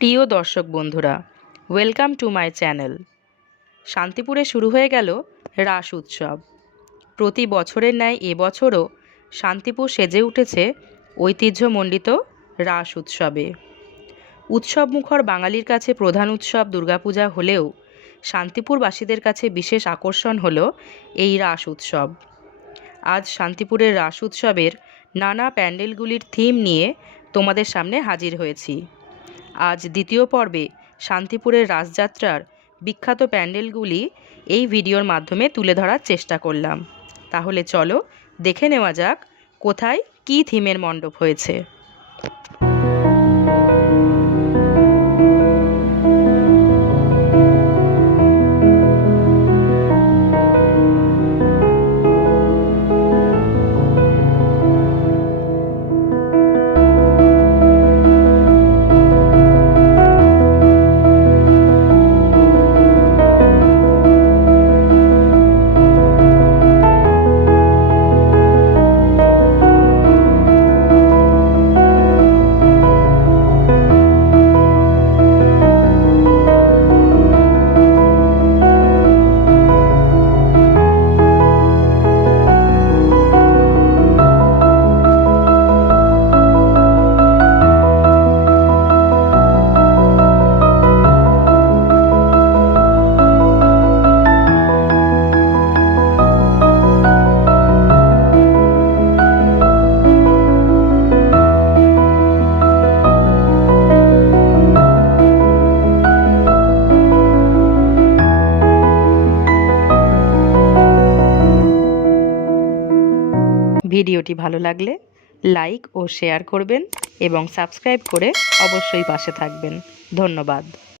প্রিয় দর্শক বন্ধুরা, ওয়েলকাম টু মাই চ্যানেল। শান্তিপুরে শুরু হয়ে গেল রাস উৎসব। প্রতি বছরের ন্যায় এবছরও শান্তিপুর সেজে উঠেছে ঐতিহ্যমণ্ডিত রাস উৎসবে। উৎসবমুখর বাঙালির কাছে প্রধান উৎসব দুর্গাপূজা হলেও শান্তিপুরবাসীদের কাছে বিশেষ আকর্ষণ হল এই রাস উৎসব। আজ শান্তিপুরের রাস উৎসবের নানা প্যান্ডেলগুলির থিম নিয়ে তোমাদের সামনে হাজির হয়েছি। আজ দ্বিতীয় পর্বে শান্তিপুরের রাসযাত্রার বিখ্যাত প্যান্ডেলগুলি এই ভিডিওর মাধ্যমে তুলে ধরার চেষ্টা করলাম। তাহলে চলো দেখে নেওয়া যাক কোথায় কী থিমের মণ্ডপ হয়েছে। ভিডিওটি ভালো লাগলে লাইক ও শেয়ার করবেন এবং সাবস্ক্রাইব করে অবশ্যই পাশে থাকবেন। ধন্যবাদ।